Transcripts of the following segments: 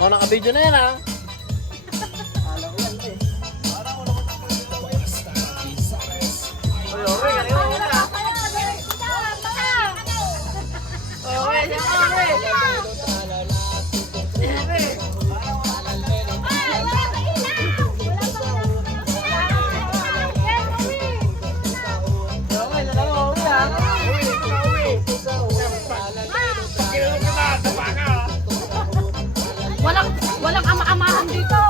Oh, naka-video na yan ha. Walang ama-amahan dito.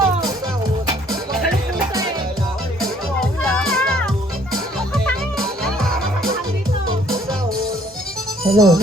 Hello.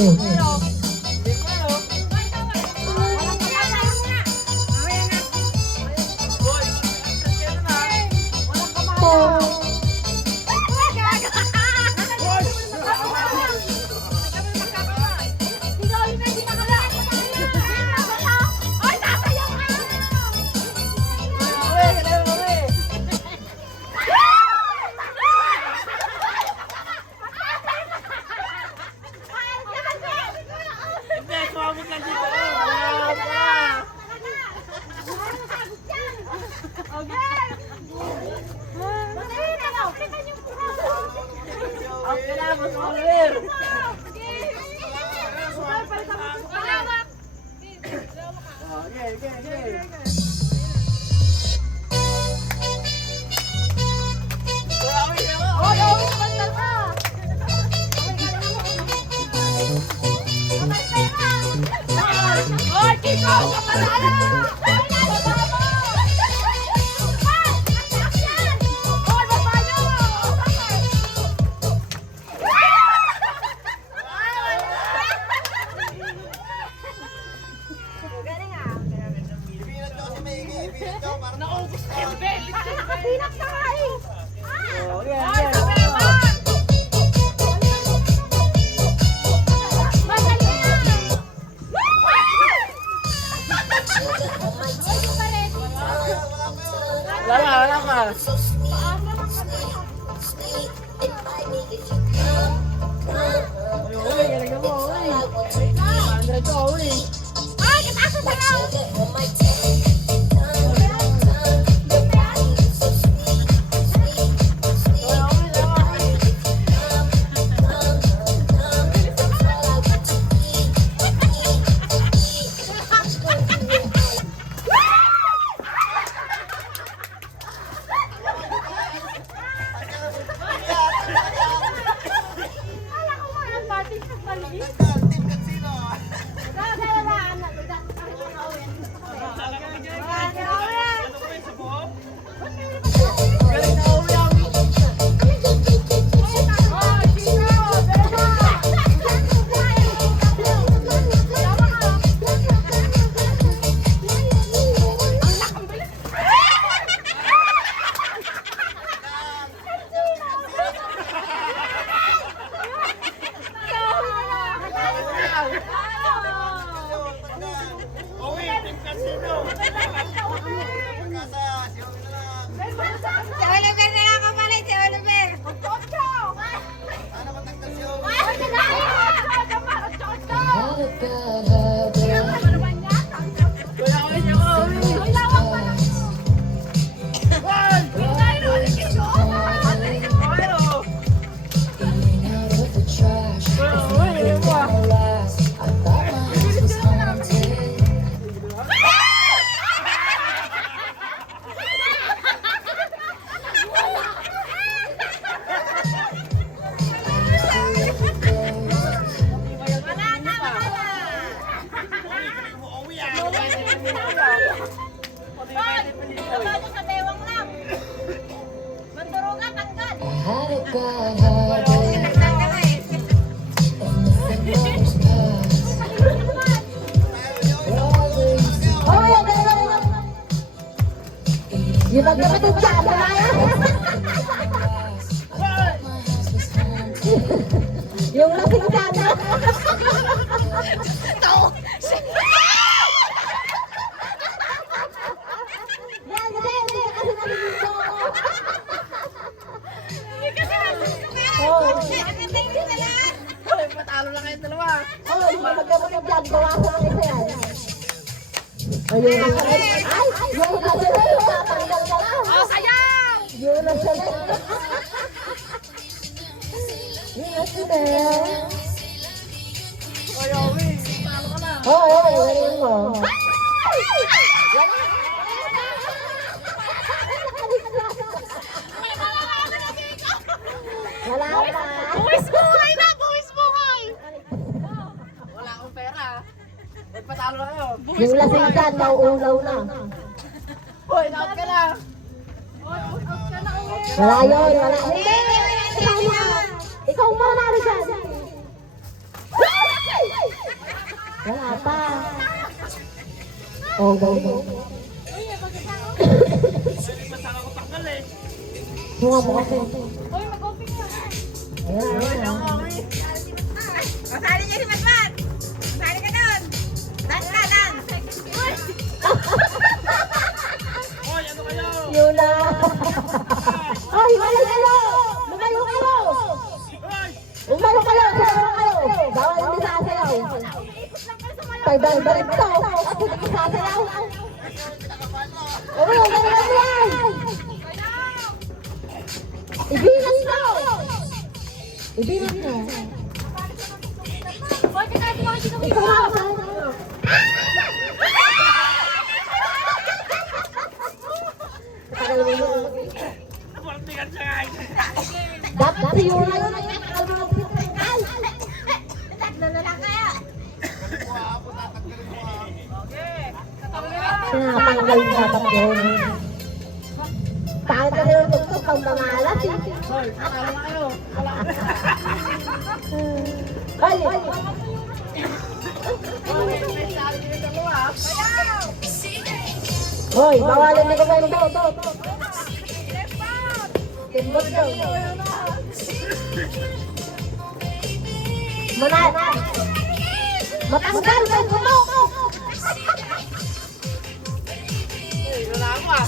Wala ka. Yung dapat yung tsada na yan. Yung lasing tsada. Ito! Yan, hindi. Kasi nalilito. Hindi kasi nasusunod. Thank you na lang. Patalo na kayo dalawa. Oo, yung magkabot yung dyan. Bawasan ng isa yan. Ayun na siya. Ay! Yun na siya. Tatanggal ka lang. Oh, sayang! Yun na siya. Yun na siya. Oy, Owi. Talo ka na. Oo, galing mo. Wala pa. Buwis buhay na! Buwis buhay! Wala akong pera. Magpatalo na kayo. Yung lasing dyan, mauulaw na. Hoy, naot ka na. Wala yun, wala. Hindi! Ikaw na! Ikaw muna rin dyan. Wala pa. Oh, galing mo. Bunga mo kasi. Uy, mag-open ka! Ayan, ayan. Masali niya si Matmat! Masali ka doon! Dance ka, dance! Yun na. Ay, malay kayo! Lumayo kayo! Lumayo kayo! Lumayo kayo! Bawal hindi sasayaw. Pagdalbalik to. At hindi sasayaw. Oo, ganun yan! Ibilang to! Ibilang to. Uy, kaya mo kasi Ikaw na! Tagal mo yun. Dapat yun na yun. Tinatanggal yung dapat yun. Bakit ka rin yung tuktok pang mamalas eh? Hoy, talo na kayo. Wala. Ay! May sali din yung dalawa. Hoy, bawalan na kami ng bot. Timbot daw. Manat! Matanggal sa buto! Hoy, wala ako ah.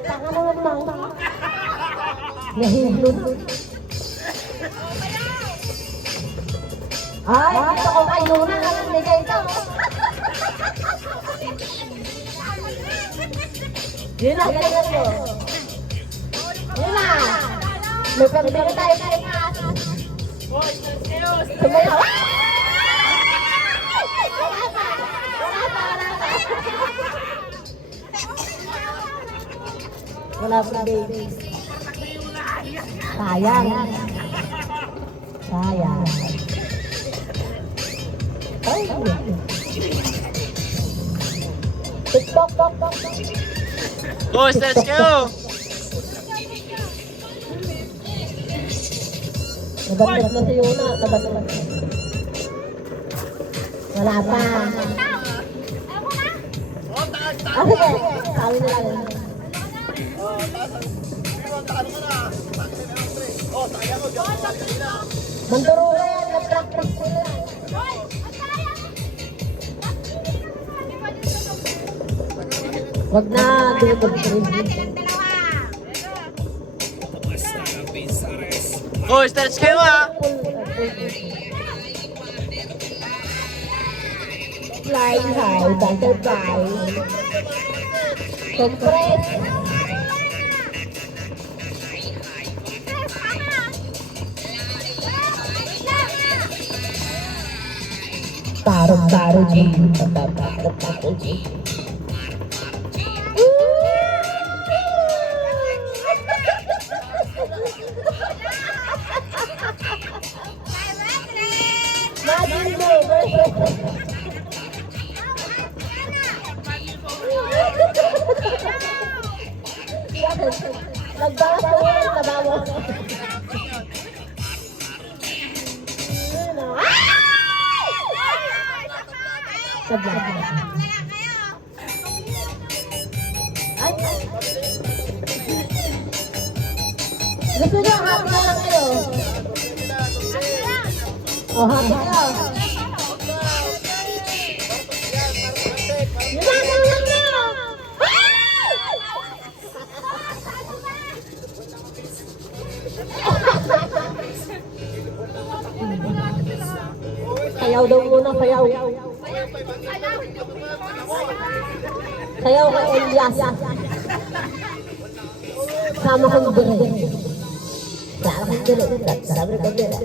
Tanga naman bang? Nahihilod. Ay, dito ko kay Luna na nagbigay ito. Yun na, ganyan mo. Yun na. May pabigay tayo kay Kat. Hoy, kayo. Sumayaw. Wala pa. Wala pa, wala pa. Wala pa, baby. Sayang. Sayang. Ay. TikTok, tok, tok. Hoy, stretch kayo. Nabatlog na si Yuna. Nabatlog. Wala pa. Oh, taas, taas. Ah, sige. Sabi na lang. Oh, taas. Talo ka na. Oh, sayang ko. Diyan ko kanina. Manduro ka yan. Nag-practice ko yan. Wag na. Dito. Hoy, stretch kayo ah. Fly high, butterfly. Compress. Taro G. Taro G. Magic mo. Nagbawas ko yun, nabawas. Ay! Gusto nyo, happy na lang kayo. Oh, happy na lang. Yun na, Sayaw daw muna, sayaw. Sayaw kay Elias. Sama kong dire. Sama kong dire. Sabi ko dire.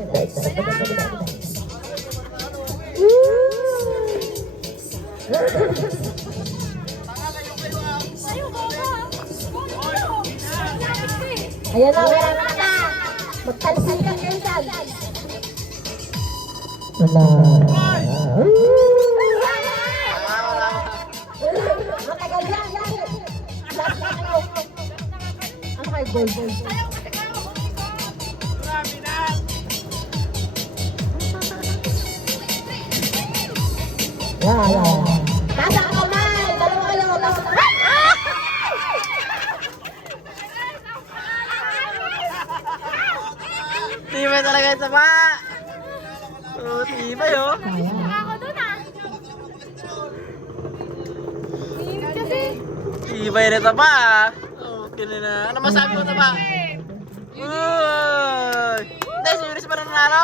Ayan na, meron na. Magtalsay ka kayo dyan. Wala. Matagal yan. Ang hard boy. Nasa kamay. Dalawa kayo. Tibay talaga yung taba. Oh, tibay oh. Tibay na taba ah. Okay na. Ano masabi mo taba? Uy! Hindi, serious ba na nanalo?